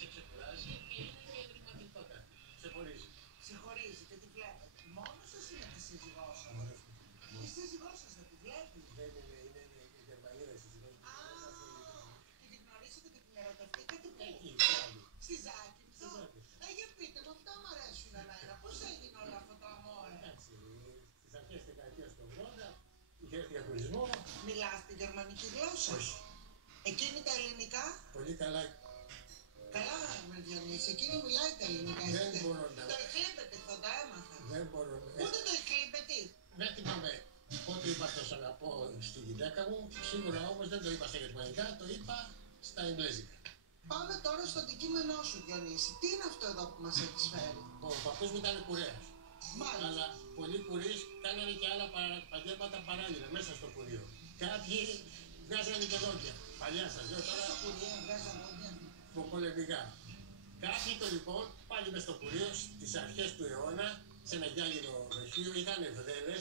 σε ξεκουράζει και είναι μια ευρηματικότητα. Σε χωρίζει. Σε χωρίζει και τη βλέπετε. Μόνος σας είναι τη σύζυγός σας. Η σύζυγός σας δεν τη βλέπει. Δεν είναι η Γερμανίδα στη σύζυγός μου. Α, και την γνωρίσατε και την ερωτευτήκατε πού? Εκεί, πάλι. Στη Ζάκυνθο. Στη Για πείτε μου, αυτά μου αρέσουν εμένα. Πώς έγινε όλο αυτό το αμόρε? Εντάξει, στις αρχές της δεκαετίας του 80 είχε έρθει για τουρισμό. Μιλάς τη γερμανική γλώσσα? Όχι. Εκείνη τα ελληνικά? Πολύ καλά. Καλά, με Διονύση, εκείνη μιλάει τα ελληνικά. Δεν μπορώ να... Το εκλείπετε, θα τα έμαθα. Δεν μπορώ να... Πότε το εκλείπετε? Δεν θυμάμαι πότε είπα το σ' αγαπώ στη γυναίκα μου. Σίγουρα όμως δεν το είπα στα γερμανικά, το είπα στα εγγλέζικα. Πάμε τώρα στο αντικείμενό σου, Διονύση. Τι είναι αυτό εδώ που μας έχεις φέρει? Ο παππούς μου ήταν κουρέας. Μάλιστα. Αλλά πολλοί κουρείς κάνανε και άλλα επαγγέλματα παράλληλα μέσα στο κουρείο. Κάποιοι βγάζανε και δόντια. Παλιά σας λέω τώρα. Στο κουρείο βγάζαν δόντια. Πολεμικά. Κάποιοι το λοιπόν πάλι μες στο κουρείο στις αρχές του αιώνα σε ένα γυάλινο δοχείο είχαν βδέλες.